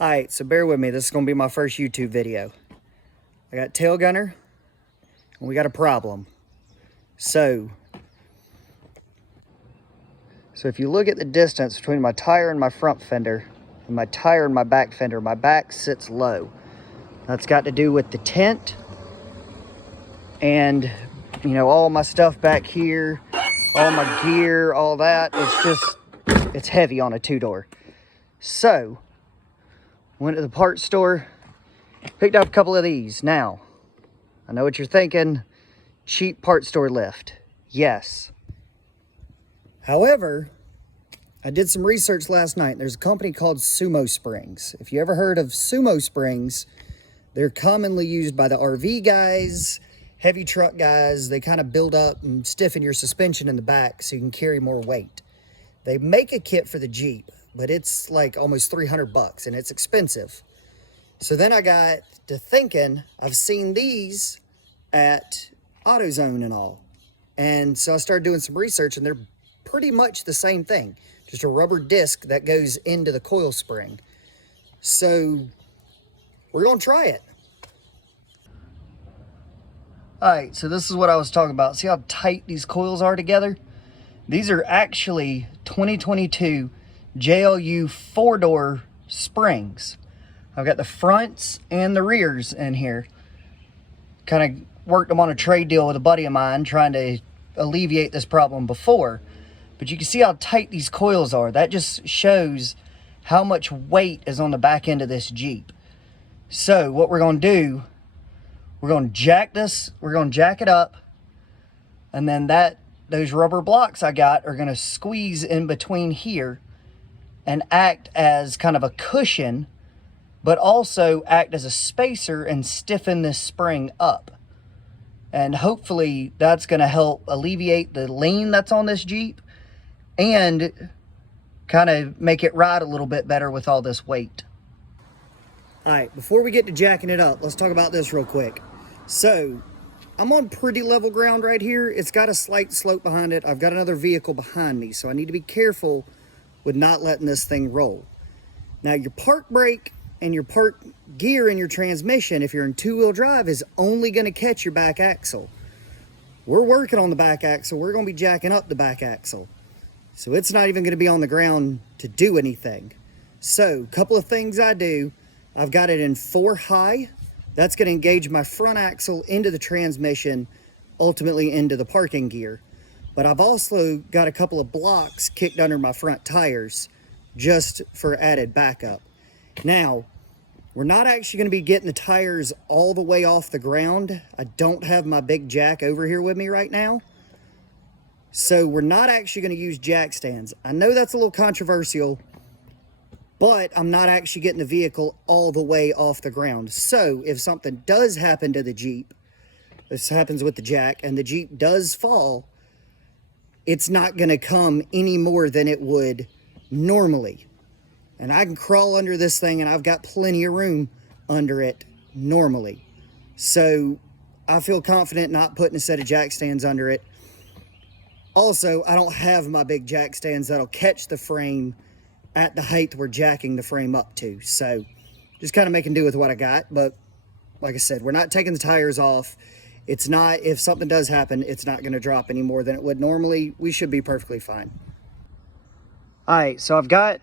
Alright, so bear with me. This is going to be my first YouTube video. I got tail gunner, and we got a problem. So if you look at the distance between my tire and my front fender, and my tire and my back fender, my back sits low. That's got to do with the tent, and all my stuff back here, all my gear, all that. It's heavy on a two-door. So went to the parts store, picked up a couple of these. Now, I know what you're thinking, cheap parts store lift. Yes. However, I did some research last night. There's a company called Sumo Springs. If you ever heard of Sumo Springs, they're commonly used by the RV guys, heavy truck guys. They kind of build up and stiffen your suspension in the back so you can carry more weight. They make a kit for the Jeep, but it's like almost 300 bucks and it's expensive. So then I got to thinking, I've seen these at AutoZone and all. And so I started doing some research, and they're pretty much the same thing. Just a rubber disc that goes into the coil spring. So we're going to try it. All right, so this is what I was talking about. See how tight these coils are together? These are actually 2022 JLU 4-door springs. I've got the fronts and the rears in here. Kind of worked them on a trade deal with a buddy of mine, trying to alleviate this problem before. But you can see how tight these coils are. That just shows how much weight is on the back end of this Jeep. So what we're going to do, we're going to jack it up, and then those rubber blocks I got are going to squeeze in between here and act as kind of a cushion, but also act as a spacer and stiffen this spring up. And hopefully that's going to help alleviate the lean that's on this Jeep and kind of make it ride a little bit better with all this weight. All right, before we get to jacking it up, let's talk about this real quick. So I'm on pretty level ground right here. It's got a slight slope behind it. I've got another vehicle behind me, so I need to be careful with not letting this thing roll. Now, your park brake and your park gear in your transmission, if you're in two-wheel drive, is only going to catch your back axle. We're working on the back axle. We're going to be jacking up the back axle. So it's not even going to be on the ground to do anything. So a couple of things I do. I've got it in 4 high. That's going to engage my front axle into the transmission, ultimately into the parking gear. But I've also got a couple of blocks kicked under my front tires just for added backup. Now, we're not actually going to be getting the tires all the way off the ground. I don't have my big jack over here with me right now. So we're not actually going to use jack stands. I know that's a little controversial, but I'm not actually getting the vehicle all the way off the ground. So if something does happen to the Jeep, this happens with the jack, and the Jeep does fall, it's not going to come any more than it would normally. And I can crawl under this thing, and I've got plenty of room under it normally. So I feel confident not putting a set of jack stands under it. Also, I don't have my big jack stands that'll catch the frame at the height we're jacking the frame up to. So just kind of making do with what I got. But like I said, we're not taking the tires off. It's not, if something does happen, it's not going to drop any more than it would normally. We should be perfectly fine. All right, so I've got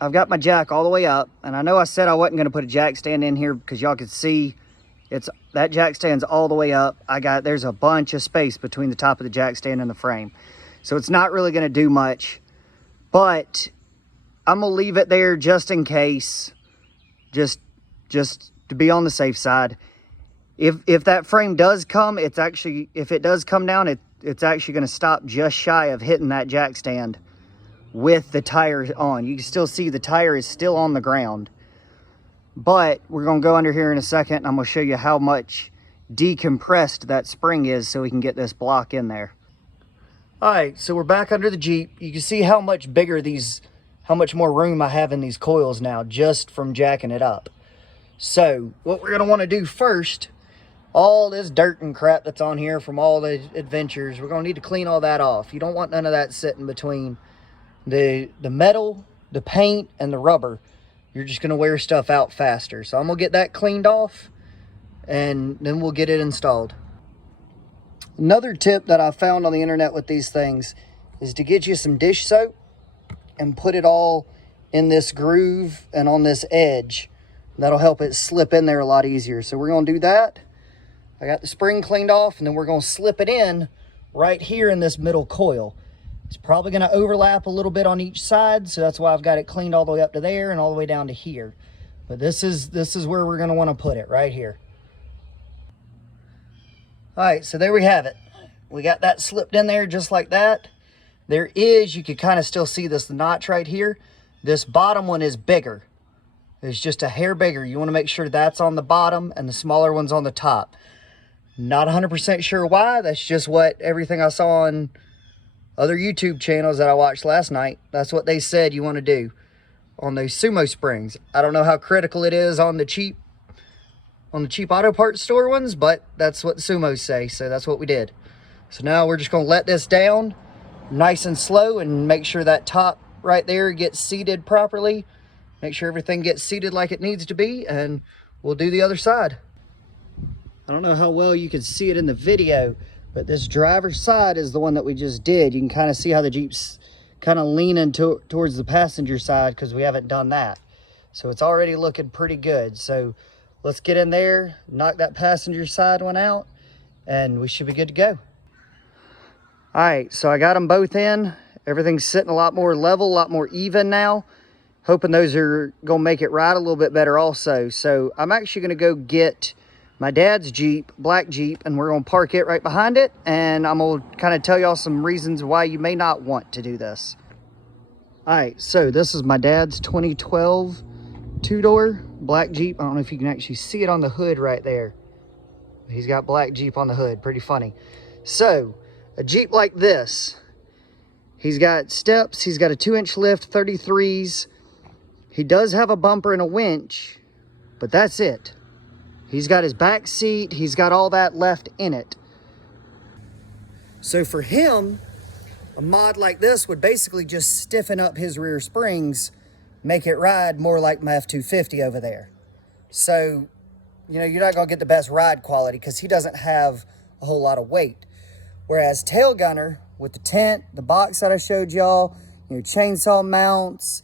my jack all the way up, and I know I said I wasn't going to put a jack stand in here because y'all could see that jack stand's all the way up. There's a bunch of space between the top of the jack stand and the frame. So it's not really going to do much, but I'm going to leave it there just in case, just to be on the safe side. If that frame does come, if it does come down, it's actually going to stop just shy of hitting that jack stand with the tire on. You can still see the tire is still on the ground. But we're going to go under here in a second, and I'm going to show you how much decompressed that spring is so we can get this block in there. All right, so we're back under the Jeep. You can see how much bigger how much more room I have in these coils now just from jacking it up. So what we're going to want to do first, all this dirt and crap that's on here from all the adventures, we're going to need to clean all that off. You don't want none of that sitting between the metal, the paint, and the rubber. you're just going to wear stuff out faster. So I'm going to get that cleaned off, and then we'll get it installed. Another tip that I found on the internet with these things is to get you some dish soap and put it all in this groove and on this edge. That'll help it slip in there a lot easier. So we're going to do that. I got the spring cleaned off, and then we're going to slip it in right here in this middle coil. It's probably going to overlap a little bit on each side, so that's why I've got it cleaned all the way up to there and all the way down to here. But this is where we're going to want to put it, right here. All right, so there we have it. We got that slipped in there just like that. There is, you can kind of still see this notch right here. This bottom one is bigger. It's just a hair bigger. You want to make sure that's on the bottom and the smaller one's on the top. Not 100% sure why. That's just what everything I saw on other YouTube channels that I watched last night. That's what they said you want to do on those Sumo springs. I don't know how critical it is on the cheap auto parts store ones, but that's what Sumos say, so that's what we did. So now we're just going to let this down nice and slow and make sure that top right there gets seated properly. Make sure everything gets seated like it needs to be, and we'll do the other side. I don't know how well you can see it in the video, but this driver's side is the one that we just did. You can kind of see how the Jeep's kind of leaning towards the passenger side because we haven't done that. So it's already looking pretty good. So let's get in there, knock that passenger side one out, and we should be good to go. All right, so I got them both in. Everything's sitting a lot more level, a lot more even now. Hoping those are going to make it ride a little bit better also. So I'm actually going to go get my dad's Jeep, black Jeep, and we're going to park it right behind it. And I'm going to kind of tell y'all some reasons why you may not want to do this. All right, so this is my dad's 2012 two-door black Jeep. I don't know if you can actually see it on the hood right there. He's got black Jeep on the hood. Pretty funny. So a Jeep like this, he's got steps, he's got a 2-inch lift, 33s. He does have a bumper and a winch, but that's it. He's got his back seat, he's got all that left in it. So for him, a mod like this would basically just stiffen up his rear springs, make it ride more like my F-250 over there. So, you know, you're not gonna get the best ride quality because he doesn't have a whole lot of weight. Whereas Tail Gunner, with the tent, the box that I showed y'all, you know, chainsaw mounts,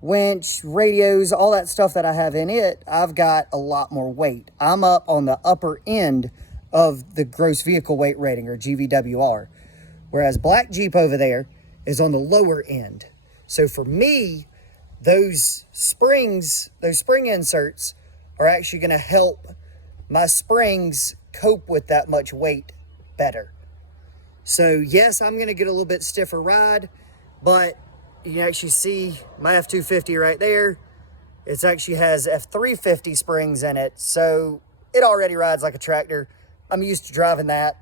winch, radios, all that stuff that I have in it, I've got a lot more weight. I'm up on the upper end of the gross vehicle weight rating, or GVWR. Whereas Black Jeep over there is on the lower end. So for me, those spring inserts are actually going to help my springs cope with that much weight better. So yes, I'm going to get a little bit stiffer ride, but you can actually see my F-250 right there. It actually has F-350 springs in it, so it already rides like a tractor. I'm used to driving that.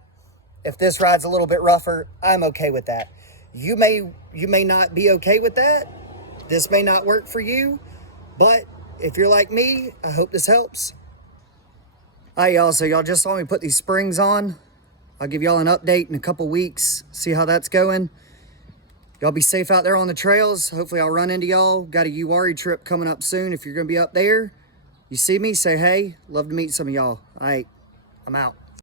If this rides a little bit rougher, I'm okay with that. You may not be okay with that. This may not work for you, but if you're like me, I hope this helps. All right, y'all, so y'all just saw me put these springs on. I'll give y'all an update in a couple weeks, see how that's going. Y'all be safe out there on the trails. Hopefully I'll run into y'all. Got a URI trip coming up soon. If you're going to be up there, you see me, say hey. Love to meet some of y'all. All right, I'm out.